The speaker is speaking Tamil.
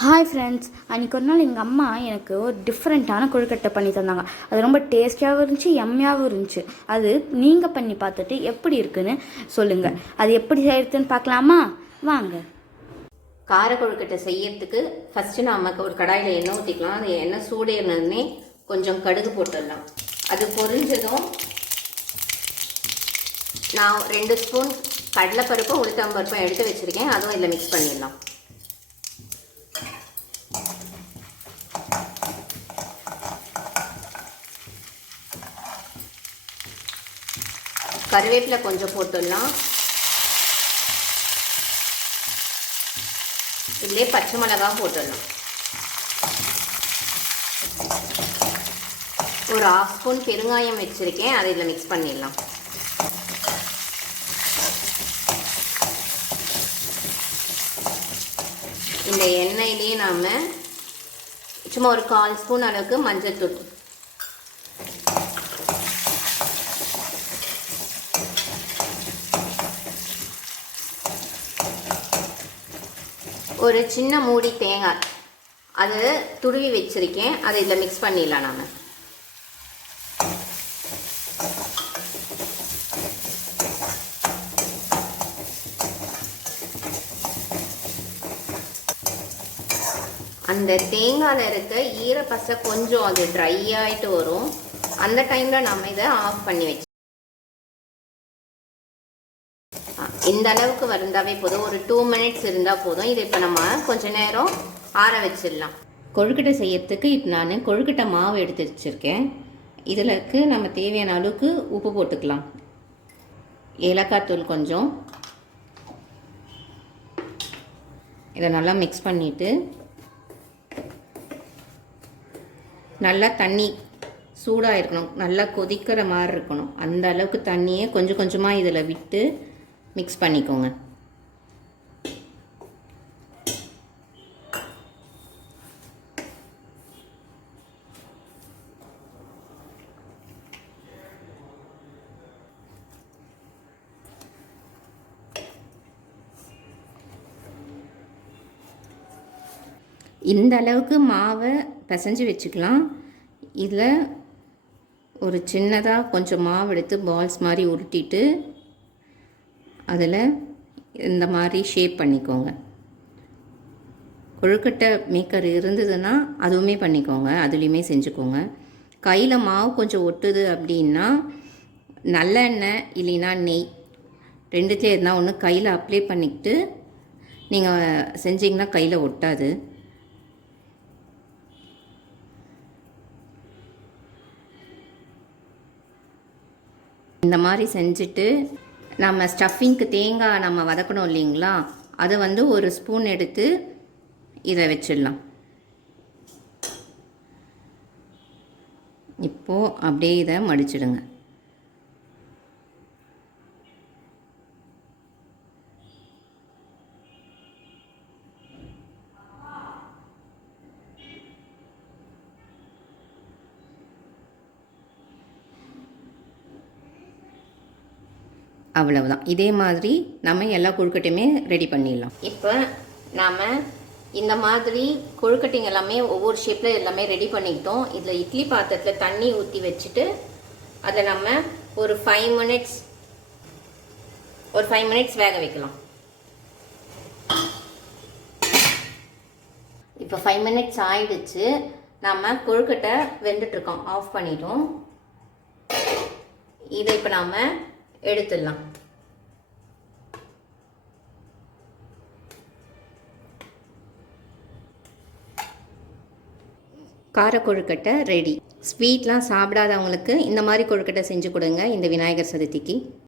ஹாய் ஃப்ரெண்ட்ஸ் அன்றைக்கி ஒரு நாள் எங்கள் அம்மா எனக்கு ஒரு டிஃப்ரெண்ட்டான கொழுக்கட்டை பண்ணி தந்தாங்க. அது ரொம்ப டேஸ்டியாகவும் இருந்துச்சு எம்மையாகவும் இருந்துச்சு. அது நீங்கள் பண்ணி பார்த்துட்டு எப்படி இருக்குன்னு சொல்லுங்கள் அது எப்படி செய்யறதுன்னு பார்க்கலாமா? வாங்க. கார கொழுக்கட்டை செய்யறதுக்கு ஃபஸ்ட்டு நாம ஒரு கடாயில் எண்ணெய் ஊற்றிக்கலாம் அது எண்ணெய் சூடேறினதுமே கொஞ்சம் கடுகு போட்டுடலாம். அது பொரிஞ்சதும் நான் ரெண்டு ஸ்பூன் கடலைப்பருப்பும் உளுத்தம்பருப்பும் எடுத்து வச்சுருக்கேன். அதுவும் இதில் மிக்ஸ் பண்ணிடலாம். கருவேப்பிலை கொஞ்சம் போட்டுடலாம். இதுலேயே பச்சை மிளகா போட்டுடலாம். ஒரு ஆஃப் ஸ்பூன் பெருங்காயம் வச்சுருக்கேன். அதை இதில் மிக்ஸ் பண்ணிடலாம். இந்த எண்ணெயிலேயே நாம் சும்மா ஒரு கால் ஸ்பூன் அளவுக்கு மஞ்சள் தூள் ஒரு சின்ன மூடி தேங்காய். அது துருவி வச்சுருக்கேன். அதை இதில் மிக்ஸ் பண்ணிடலாம் நாம். அந்த தேங்காயில் இருக்க ஈரப்பசை கொஞ்சம் அது ட்ரை ஆகிட்டு வரும். அந்த டைமில் நம்ம இதை ஆஃப் பண்ணி வச்சு இந்த அளவுக்கு வந்தாவே போதும். ஒரு டூ மினிட்ஸ் இருந்தால் போதும். இதை இப்போ நம்ம கொஞ்ச நேரம் ஆற வச்சிடலாம். கொழுக்கட்டை செய்யறதுக்கு இப்போ நான் கொழுக்கட்டை மாவு எடுத்து வச்சுருக்கேன். இதிலக்கு நம்ம தேவையான அளவுக்கு உப்பு போட்டுக்கலாம். ஏலக்காய் தூள் கொஞ்சம். இதை நல்லா மிக்ஸ் பண்ணிவிட்டு நல்லா தண்ணி சூடாக இருக்கணும். நல்லா கொதிக்கிற மாதிரி இருக்கணும். அந்த அளவுக்கு தண்ணியை கொஞ்சம் கொஞ்சமாக இதில் விட்டு மிக்ஸ் பண்ணிக்கோங்க. இந்த அளவுக்கு மாவை பிசைஞ்சு வச்சுக்கலாம். இதில் ஒரு சின்னதாக கொஞ்சம் மாவு எடுத்து பால்ஸ் மாதிரி உருட்டிட்டு அதில் இந்த மாதிரி ஷேப் பண்ணிக்கோங்க. கொழுக்கட்டை மேக்கர் இருந்ததுன்னா அதுவுமே பண்ணிக்கோங்க. அதுலேயுமே செஞ்சுக்கோங்க. கையில் மாவு கொஞ்சம் ஒட்டுது அப்படின்னா நல்லெண்ணெய் இல்லைன்னா நெய் ரெண்டுத்தையும் இருந்தால் ஒன்று கையில் அப்ளை பண்ணிக்கிட்டு நீங்கள் செஞ்சிங்கன்னா கையில் ஒட்டாது. இந்த மாதிரி செஞ்சுட்டு நம்ம ஸ்டஃபிங்க்கு தேங்காய் நம்ம வதக்கணும் இல்லைங்களா? அதை வந்து ஒரு ஸ்பூன் எடுத்து இதை வச்சிடலாம். இப்போது அப்படியே இதை மடிச்சிடுங்க. அவ்வளவுதான். இதே மாதிரி நம்ம எல்லா கொழுக்கட்டையுமே ரெடி பண்ணிடலாம். இப்போ நாம் இந்த மாதிரி கொழுக்கட்டைங்க எல்லாமே ஒவ்வொரு ஷேப்பில் எல்லாமே ரெடி பண்ணிக்கிட்டோம். இதில் இட்லி பாத்திரத்தில் தண்ணி ஊற்றி வச்சுட்டு அதை நம்ம ஒரு ஃபைவ் மினிட்ஸ் ஒரு ஃபைவ் மினிட்ஸ் வேக வைக்கலாம். இப்போ ஃபைவ் மினிட்ஸ் ஆயிடுச்சு. நம்ம கொழுக்கட்டை வெந்துட்டுருக்கோம் ஆஃப் பண்ணிட்டோம். இதை இப்போ நாம் எடுத்துடலாம். கார கொழுக்கட்டை ரெடி ஸ்வீட்லாம் சாப்பிடாதவங்களுக்கு இந்த மாதிரி கொழுக்கட்டை செஞ்சு கொடுங்க இந்த விநாயகர் சதுர்த்திக்கு.